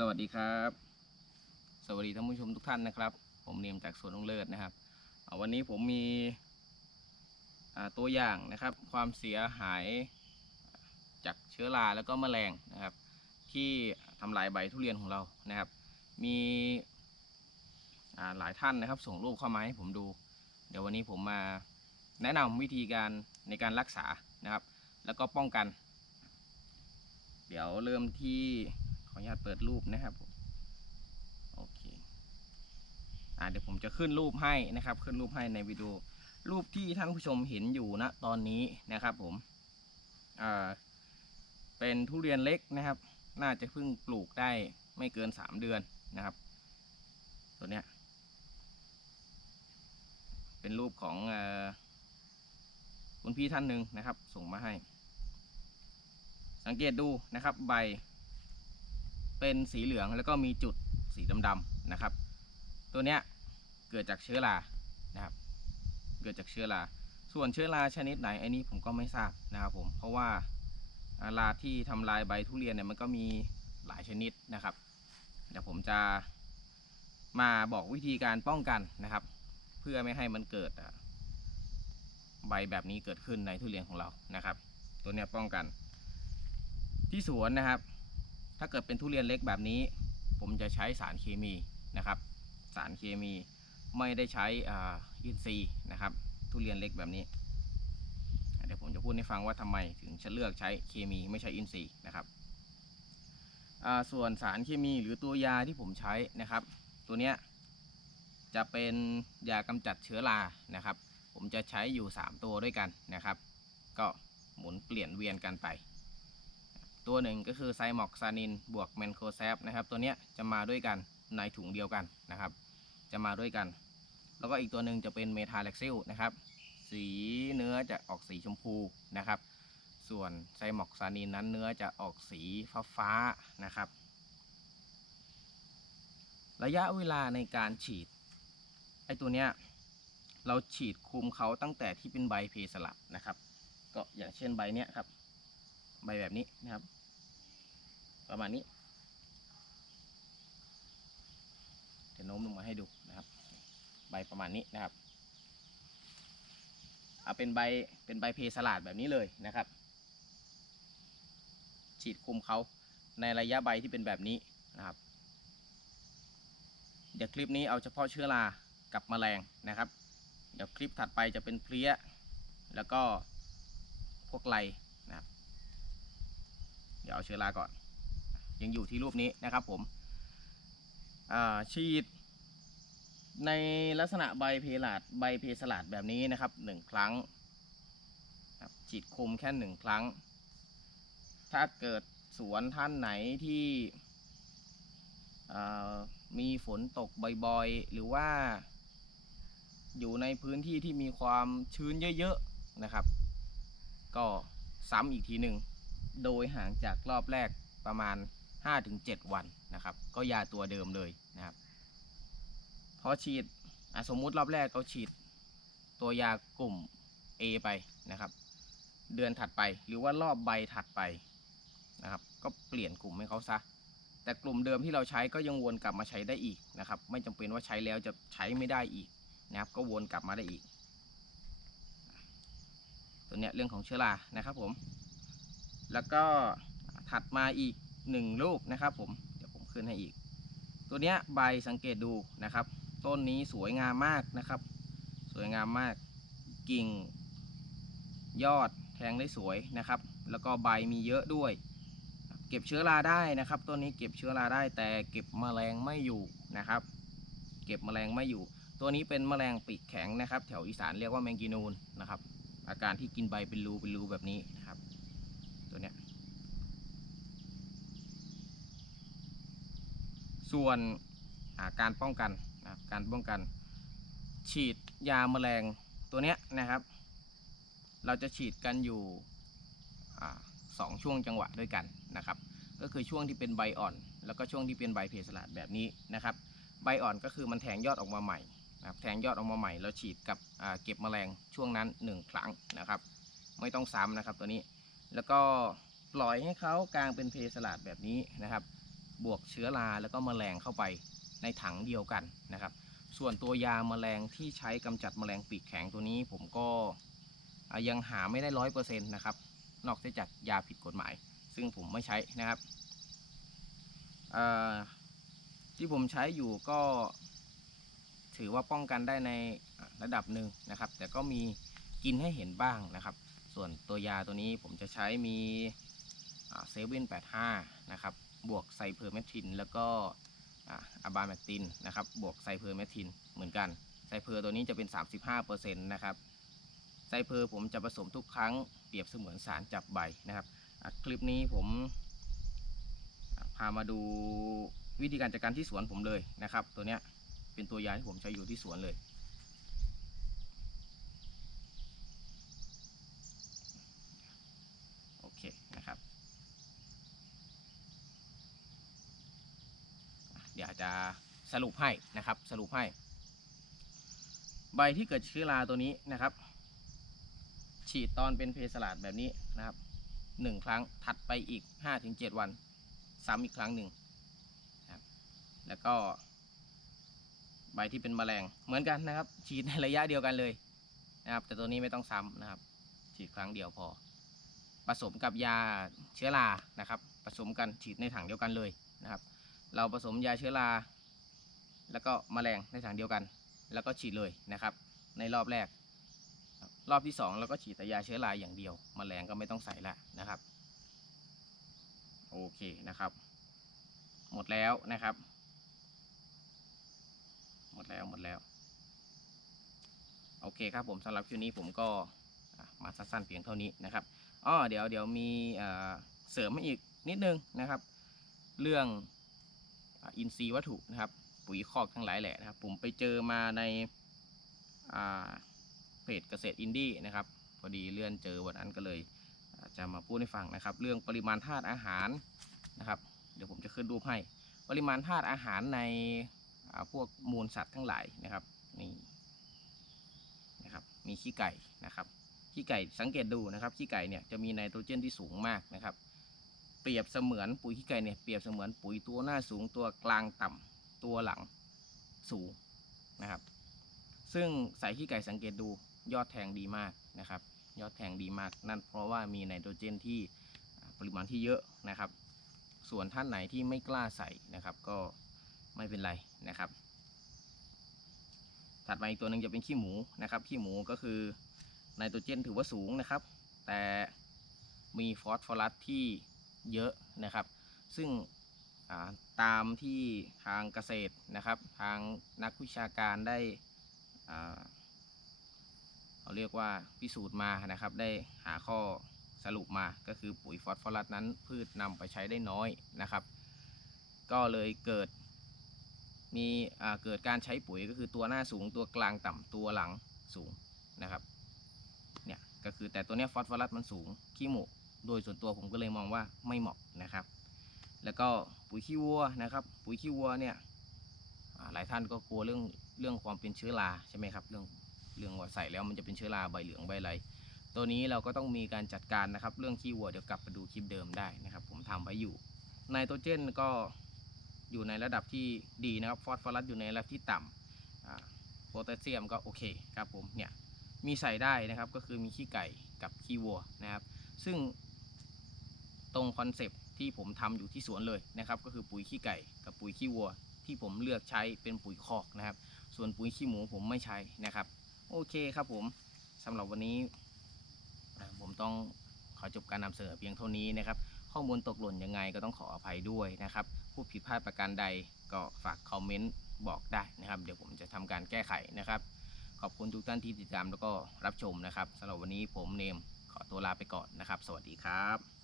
สวัสดีครับ สวัสดีท่านผู้ชมทุกท่านนะครับ ผมเนียมจากสวนลุงเลิศนะครับวันนี้ผมมีตัวอย่างนะครับ ความเสียหายจากเชื้อราแล้วก็แมลงนะครับ ที่ทำลายใบทุเรียนของเรานะครับ มีหลายท่านนะครับ ส่งรูปเข้ามาให้ผมดู เดี๋ยววันนี้ผมมาแนะนำวิธีการในการรักษานะครับ แล้วก็ป้องกัน เดี๋ยวเริ่มที่ ออนุญาตเปิดรูปนะครับผมโอเคอ่าเดี๋ยวผมจะขึ้นรูปให้นะครับ ขึ้นรูปให้ในวิดีโอรูปที่ท่านผู้ชมเห็นอยู่ณตอนนี้นะครับ ผมอ่าเป็นทุเรียนเล็กนะครับ น่าจะเพิ่งปลูกได้ไม่เกินสามเดือนนะครับ ตัวเนี้ยเป็นรูปของอคุณพี่ท่านหนึ่งนะครับ ส่งมาให้ สังเกตดูนะครับ ใบ เป็นสีเหลืองแล้วก็มีจุดสีดำๆนะครับ ตัวเนี้ยเกิดจากเชื้อรานะครับ เกิดจากเชื้อราส่วนเชื้อราชนิดไหนอันนี้ผมก็ไม่ทราบนะครับผมเพราะว่าราที่ทำลายใบทุเรียนเนี่ยมันก็มีหลายชนิดนะครับเดี๋ยวผมจะมาบอกวิธีการป้องกันนะครับ เพื่อไม่ให้มันเกิดใบแบบนี้เกิดขึ้นในทุเรียนของเรานะครับ ตัวเนี้ยป้องกัน ที่สวนนะครับ ถ้าเกิดเป็นทุเรียนเล็กแบบนี้ ผมจะใช้สารเคมีนะครับ สารเคมีไม่ได้ใช้อ่าอินทรีย์นะครับ ทุเรียนเล็กแบบนี้เดี๋ยวผมจะพูดให้ฟังว่าทำไมถึงจะเลือกใช้เคมีไม่ใช้อินทรีย์นะครับส่วนสารเคมีหรือตัวยาที่ผมใช้นะครับ ตัวเนี้ยจะเป็นยากำจัดเชื้อรานะครับ ผมจะใช้อยู่ 3 ตัวด้วยกันนะครับ ก็หมุนเปลี่ยนเวียนกันไป ตัวหนึ่งก็คือไซมอกซานินบวกแมนโคแซฟนะครับ ตัวเนี้ยจะมาด้วยกันในถุงเดียวกันนะครับ จะมาด้วยกัน แล้วก็อีกตัวหนึ่งจะเป็นเมทาเล็กซิลนะครับ สีเนื้อจะออกสีชมพูนะครับ ส่วนไซมอกซานินนั้นเนื้อจะออกสีฟ้าฟ้านะครับ ระยะเวลาในการฉีดไอตัวเนี้ยเราฉีดคุมเขาตั้งแต่ที่เป็นใบเพสลัดนะครับ ก็อย่างเช่นใบเนี้ยครับ ใบแบบนี้นะครับ ประมาณนี้เดี๋ยวโน้มลงมาให้ดูนะครับ ใบประมาณนี้นะครับเอาเป็นใบเป็นใบเพสลัดแบบนี้เลยนะครับ ฉีดคุมเขาในระยะใบที่เป็นแบบนี้นะครับ เดี๋ยวคลิปนี้เอาเฉพาะเชื้อรากับแมลงนะครับ เดี๋ยวคลิปถัดไปจะเป็นเพลี้ย แล้วก็พวกไรนะครับ เดี๋ยวเอาเชื้อราก่อน ยังอยู่ที่รูปนี้นะครับผมฉีดในลักษณะใบเพลาดใบเพสลัดแบบนี้นะครับหนึ่งครั้งครับฉีดคุมแค่หนึ่งครั้ง ถ้าเกิดสวนท่านไหนที่มีฝนตกบ่อยๆ หรือว่าอยู่ในพื้นที่ที่มีความชื้นเยอะๆนะครับ ก็ซ้ำอีกทีหนึ่งโดยห่างจากรอบแรกประมาณ 5-7 วันนะครับ ก็ยาตัวเดิมเลยนะครับพอฉีดสมมุติรอบแรกเราฉีดตัวยากลุ่ม A ไปนะครับ เดือนถัดไปหรือว่ารอบใบถัดไปนะครับ ก็เปลี่ยนกลุ่มให้เขาซะแต่กลุ่มเดิมที่เราใช้ก็ยังวนกลับมาใช้ได้อีกนะครับ ไม่จำเป็นว่าใช้แล้วจะใช้ไม่ได้อีกนะครับ ก็วนกลับมาได้อีก ตัวเนี้ยเรื่องของเชื้อรานะครับผม แล้วก็ถัดมาอีก หนึ่งรูปนะครับผมเดี๋ยวผมขึ้นให้อีก ตัวเนี้ยใบสังเกตดูนะครับ ต้นนี้สวยงามมากนะครับ สวยงามมากกิ่ง ยอดแทงได้สวยนะครับ แล้วก็ใบมีเยอะด้วย เก็บเชื้อราได้นะครับ ต้นนี้เก็บเชื้อราได้แต่เก็บแมลงไม่อยู่นะครับ เก็บแมลงไม่อยู่ ตัวนี้เป็นแมลงปีกแข็งนะครับ แถวอีสานเรียกว่าแมงกีนูนนะครับ อาการที่กินใบเป็นรูเป็นรูแบบนี้นะครับ ตัวเนี้ย ส่วนาการป้องกันนะครับการป้องกัน ฉีดยาแมลงตัวเนี้ยนะครับ เราจะฉีดกันอยู่อสองช่วงจังหวะด้วยกันนะครับ ก็คือช่วงที่เป็นใบอ่อน แล้วก็ช่วงที่เป็นใบเพสลัดแบบนี้นะครับ ใบอ่อนก็คือมันแทงยอดออกมาใหม่นะครับแทงยอดออกมาใหม่ เราฉีดกับเก็บแมลงช่วงนั้น 1 ครั้งนะครับ ไม่ต้องซ้ำนะครับตัวนี้ แล้วก็ปล่อยให้เขากลางเป็นเพสลัดแบบนี้นะครับ บวกเชื้อราแล้วก็แมลงเข้าไปในถังเดียวกันนะครับ ส่วนตัวยาแมลงที่ใช้กำจัดแมลงปีกแข็งตัวนี้ผมก็ยังหาไม่ได้ร้อยเปอร์เซ็นต์นะครับ นอกจากยาผิดกฎหมาย ซึ่งผมไม่ใช้นะครับที่ผมใช้อยู่ก็ถือว่าป้องกันได้ในระดับหนึ่งนะครับ แต่ก็มีกินให้เห็นบ้างนะครับ ส่วนตัวยาตัวนี้ผมจะใช้มีเซเว่นแปดห้านะครับ บวกไซเพอร์เมทินแล้วก็อะบาแมตินนะครับบวกไซเพอร์เมทินเหมือนกันไซเพอร์ตัวนี้จะเป็น 35%นะครับไซเพอร์ผมจะผสมทุกครั้งเปรียบเสมือนสารจับใบนะครับคลิปนี้ผมพามาดูวิธีการจัดการที่สวนผมเลยนะครับ ตัวเนี้ยเป็นตัวยาที่ผมใช้อยู่ที่สวนเลย โอเคนะครับอะ เดี๋ยวจะสรุปให้นะครับ สรุปให้ ใบที่เกิดเชื้อราตัวนี้นะครับ ฉีดตอนเป็นเพสลาดแบบนี้นะครับหนึ่งครั้งถัดไปอีก 5-7 วันซ้ำอีกครั้งหนึ่งครับแล้วก็ ใบที่เป็นแมลงเหมือนกันนะครับ ฉีดในระยะเดียวกันเลยนะครับ แต่ตัวนี้ไม่ต้องซ้ำนะครับ ฉีดครั้งเดียวพอ ผสมกับยาเชื้อรานะครับ ผสมกันฉีดในถังเดียวกันเลยนะครับ เราผสมยาเชื้อรา แล้วก็แมลงในถังเดียวกัน แล้วก็ฉีดเลยนะครับ ในรอบแรก รอบที่สองเราก็ฉีดแต่ยาเชื้อราอย่างเดียวแมลงก็ไม่ต้องใส่ละนะครับ โอเคนะครับ หมดแล้วนะครับ หมดแล้วหมดแล้ว โอเคครับผมสำหรับคลิปนี้ผมก็มาสั้นๆเพียงเท่านี้นะครับอ้อเดี๋ยวเดี๋ยวมีเสริมมาอีกนิดนึงนะครับ เรื่อง อินทรีย์วัตถุนะครับ ปุ๋ยคอกทั้งหลายแหละนะครับ ผมไปเจอมาในาเพจเกษตรอินดี้นะครับพอดีเลื่อนเจอวันนั้นก็เลยจะมาพูดให้ฟังนะครับ เรื่องปริมาณธาตุอาหารนะครับ เดี๋ยวผมจะขึ้นรูปให้ ปริมาณธาตุอาหารในพวกมูลสัตว์ทั้งหลายนะครับนี่นะครับมีขี้ไก่นะครับขี้ไก่สังเกตดูนะครับขี้ไก่เนี่ยจะมีไนโตรเจนที่สูงมากนะครับ ปรียบเสมือนปุ๋ยขี้ไก่เนี่ยเปรียบเสมือนปุ๋ยตัวหน้าสูงตัวกลางต่ำตัวหลังสูงนะครับ ซึ่งใส่ขี้ไก่สังเกตดูยอดแทงดีมากนะครับ ยอดแทงดีมาก นั่นเพราะว่ามีไนโตรเจนที่ปริมาณที่เยอะนะครับ ส่วนท่านไหนที่ไม่กล้าใส่นะครับ ก็ไม่เป็นไรนะครับ ถัดมาอีกตัวหนึ่งจะเป็นขี้หมูนะครับขี้หมูก็คือไนโตรเจนถือว่าสูงนะครับ แต่มีฟอสฟอรัสที่ เยอะนะครับ ซึ่งาตามที่ทางเกษตรนะครับ ทางนักวิชาการได้เขาเรียกว่าพิสูจน์มานะครับ ได้หาข้อสรุปมาก็คือปุ๋ยฟอสฟอรัสนั้นพืชนำไปใช้ได้น้อยนะครับ ก็เลยเกิดมีเกิดการใช้ปุ๋ยก็คือตัวหน้าสูงตัวกลางต่ำตัวหลังสูงนะครับเนี่ยก็คือแต่ตัวเนี้ยฟอสฟอรัสมันสูงขี้หมู โดยส่วนตัวผมก็เลยมองว่าไม่เหมาะนะครับ แล้วก็ปุ๋ยขี้วัวนะครับ ปุ๋ยขี้วัวเนี่ยหลายท่านก็กลัวเรื่องเรื่องความเป็นเชื้อราใช่ไหมครับ เรื่องเรื่องว่าใส่แล้วมันจะเป็นเชื้อราใบเหลืองใบอะไรตัวนี้เราก็ต้องมีการจัดการนะครับ เรื่องขี้วัวเดี๋ยวกลับไปดูคลิปเดิมได้นะครับ ผมทำไว้อยู่ไนโตรเจนก็อยู่ในระดับที่ดีนะครับฟอสฟอรัสอยู่ในระดับที่ต่ำอ่าโพแทสเซียมก็โอเคครับผมเนี่ยมีใส่ได้นะครับก็คือมีขี้ไก่กับขี้วัวนะครับ ซึ่ง ตรงคอนเซปที่ผมทำอยู่ที่สวนเลยนะครับก็คือปุ๋ยขี้ไก่กับปุ๋ยขี้วัว ที่ผมเลือกใช้เป็นปุ๋ยคอกนะครับ ส่วนปุ๋ยขี้หมูผมไม่ใช้นะครับ โอเคครับผมสำหรับวันนี้ผมต้องขอจบการนำเสนอเพียงเท่านี้นะครับ ข้อมูลตกหล่นยังไงก็ต้องขออภัยด้วยนะครับผู้ผิดพลาดประการใดก็ฝากคอมเมนต์บอกได้นะครับ เดี๋ยวผมจะทำการแก้ไขนะครับ ขอบคุณทุกท่านที่ติดตามแล้วก็รับชมนะครับสำหรับวันนี้ผมเนมขอตัวลาไปก่อนนะครับ สวัสดีครับ